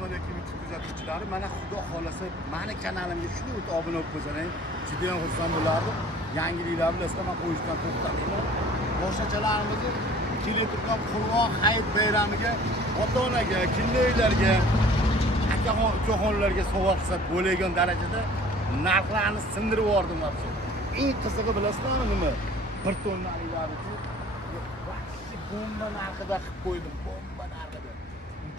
Assalomu alaykum YouTube kuzatuvchilari. Mana xudo xolasa meni kanalimga shuni o'tib obuna bo'lib qo'ysangiz, juda ham xursand bo'lardim. Yangiliklar bilan men qo'yishdan to'xtamayman. Boshqachalarimizni kelib turgan Qur'on hayit bayramiga ota-onaga, kinlaylarga, akaxon, ukaxonlarga sovg'a qilsak bo'ladigan darajada narxlarni sindirib yubordim vaqti. Eng qizig'i bilasizlarmi nima? Bir tonnaliklari uchun bomba narxida qilib qo'ydim, bomba narxida.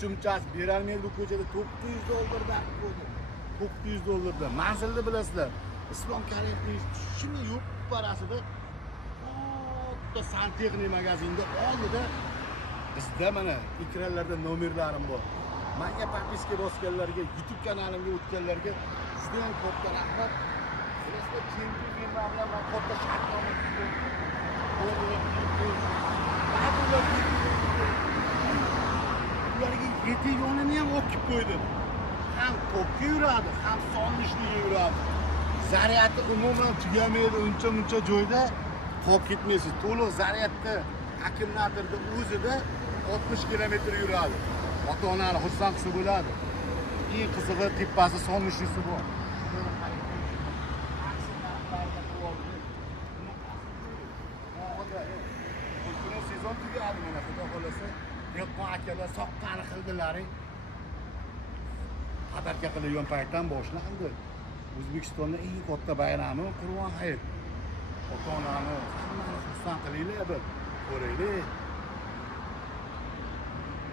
Unchasi berolmaydi bu ko'chada $900 qo'ydim. $900. Manzilni bilasizlar. Islom Karimovning shuni yo'q parasida katta santexnik magazinda oldida bizda mana ekranlarda nomerlarim bor. Menga podpiska bosganlarga, YouTube kanalimga o'tganlarga juda ham katta rahmat. Bilasizlar, chempion firma bilan men katta shartnoma tuzdim. Ularga yetig'onini ham o'qib qo'ydim. Ham ko'pga yuradi, ham sonlishli yuradi. Zaryadi umuman tugamaydi, uncha joyda qolib ketmaysiz. To'liq zaryadda akkumulyatorda o'zida 60 kilometr yuradi. Ota-onani xursand qilsa bo'ladi. Eng qizig'i tepasi sonlishlisi bor. Sezon tugadi mana xudo xolasa. Dehqon akalar soqqani qildilaring. Qadarga qilgan paytdan boshlandi. O'zbekistonda eng katta bayrami Qur'on hayit. Ota-onani hammani xursand qilinglar, ko'raylik.